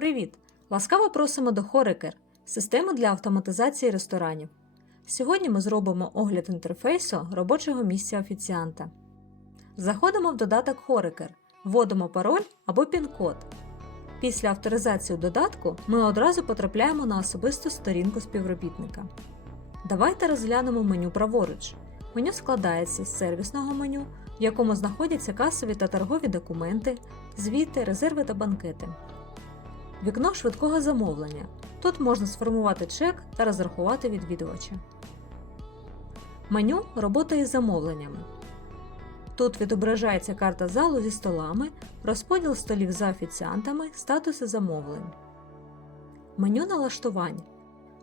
Привіт! Ласкаво просимо до Хорекер системи для автоматизації ресторанів. Сьогодні ми зробимо огляд інтерфейсу робочого місця офіціанта. Заходимо в додаток Хорекер, вводимо пароль або пін-код. Після авторизації додатку ми одразу потрапляємо на особисту сторінку співробітника. Давайте розглянемо меню праворуч. Меню складається з сервісного меню, в якому знаходяться касові та торгові документи, звіти, резерви та банкети. Вікно швидкого замовлення. Тут можна сформувати чек та розрахувати відвідувача. Меню Робота із замовленнями. Тут відображається карта залу зі столами, розподіл столів за офіціантами, статуси замовлень. Меню налаштувань.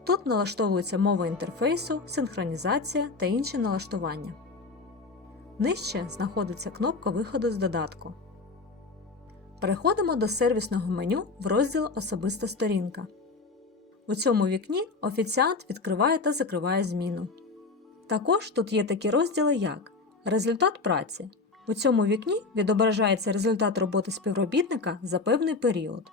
Тут налаштовується мова інтерфейсу, синхронізація та інші налаштування. Нижче знаходиться кнопка виходу з додатку. Переходимо до сервісного меню в розділ Особиста сторінка. У цьому вікні офіціант відкриває та закриває зміну. Також тут є такі розділи, як Результат праці. У цьому вікні відображається результат роботи співробітника за певний період,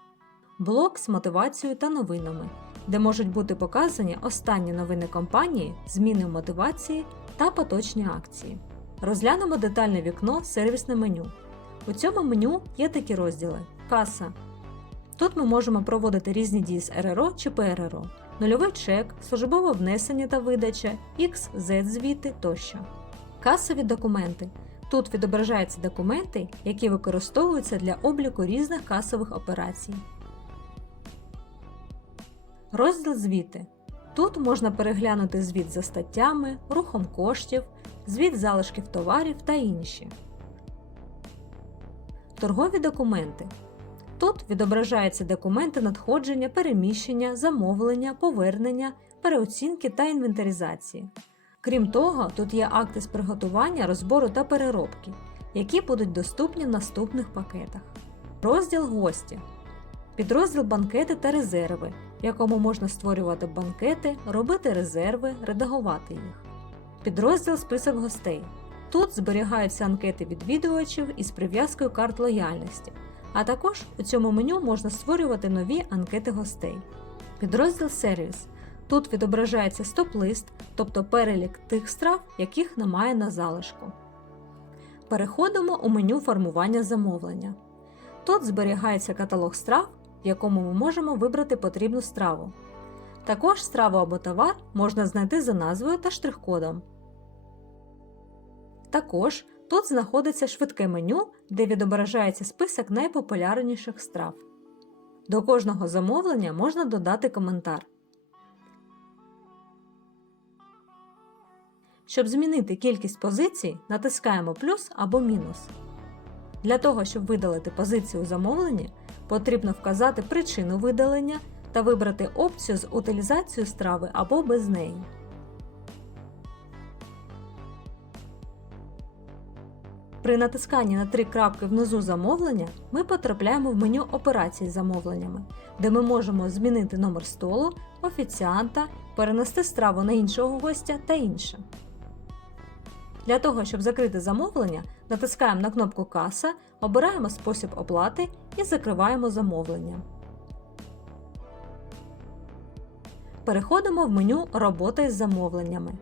блок з мотивацією та новинами, де можуть бути показані останні новини компанії, зміни в мотивації та поточні акції. Розглянемо детальне вікно сервісне меню. У цьому меню є такі розділи: Каса. Тут ми можемо проводити різні дії з РРО чи ПРРО, нульовий чек, службове внесення та видача, X, Z звіти тощо. Касові документи. Тут відображаються документи, які використовуються для обліку різних касових операцій. Розділ звіти. Тут можна переглянути звіт за статтями, рухом коштів, звіт залишків товарів та інші. Торгові документи. Тут відображаються документи надходження, переміщення, замовлення, повернення, переоцінки та інвентаризації. Крім того, тут є акти з приготування, розбору та переробки, які будуть доступні в наступних пакетах. Розділ гості. Підрозділ банкети та резерви, в якому можна створювати банкети, робити резерви, редагувати їх. Підрозділ список гостей. Тут зберігаються анкети відвідувачів із прив'язкою карт лояльності, а також у цьому меню можна створювати нові анкети гостей. Підрозділ сервіс. Тут відображається стоп-лист, тобто перелік тих страв, яких немає на залишку. Переходимо у меню формування замовлення. Тут зберігається каталог страв, в якому ми можемо вибрати потрібну страву. Також страву або товар можна знайти за назвою та штрих-кодом. Також тут знаходиться швидке меню, де відображається список найпопулярніших страв. До кожного замовлення можна додати коментар. Щоб змінити кількість позицій, натискаємо плюс або мінус. Для того, щоб видалити позицію у замовленні, потрібно вказати причину видалення та вибрати опцію з утилізацією страви або без неї. При натисканні на три крапки внизу замовлення ми потрапляємо в меню операції з замовленнями, де ми можемо змінити номер столу, офіціанта, перенести страву на іншого гостя та інше. Для того, щоб закрити замовлення, натискаємо на кнопку Каса, обираємо спосіб оплати і закриваємо замовлення. Переходимо в меню Робота із замовленнями.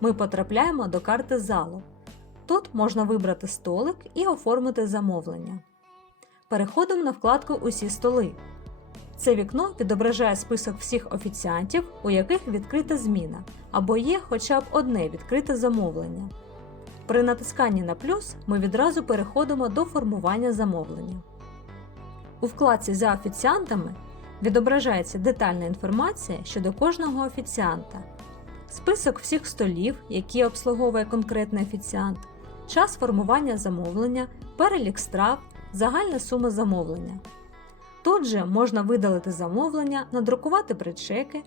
Ми потрапляємо до карти залу. Тут можна вибрати столик і оформити замовлення. Переходимо на вкладку Усі столи. Це вікно відображає список всіх офіціантів, у яких відкрита зміна, або є хоча б одне відкрите замовлення. При натисканні на плюс ми відразу переходимо до формування замовлення. У вкладці за офіціантами відображається детальна інформація щодо кожного офіціанта, список всіх столів, які обслуговує конкретний офіціант, час формування замовлення, перелік страв, загальна сума замовлення. Тут же можна видалити замовлення, надрукувати причеки,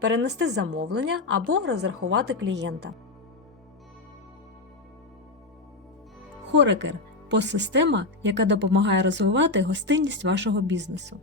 перенести замовлення або розрахувати клієнта. Хорекер постсистема, яка допомагає розвивати гостинність вашого бізнесу.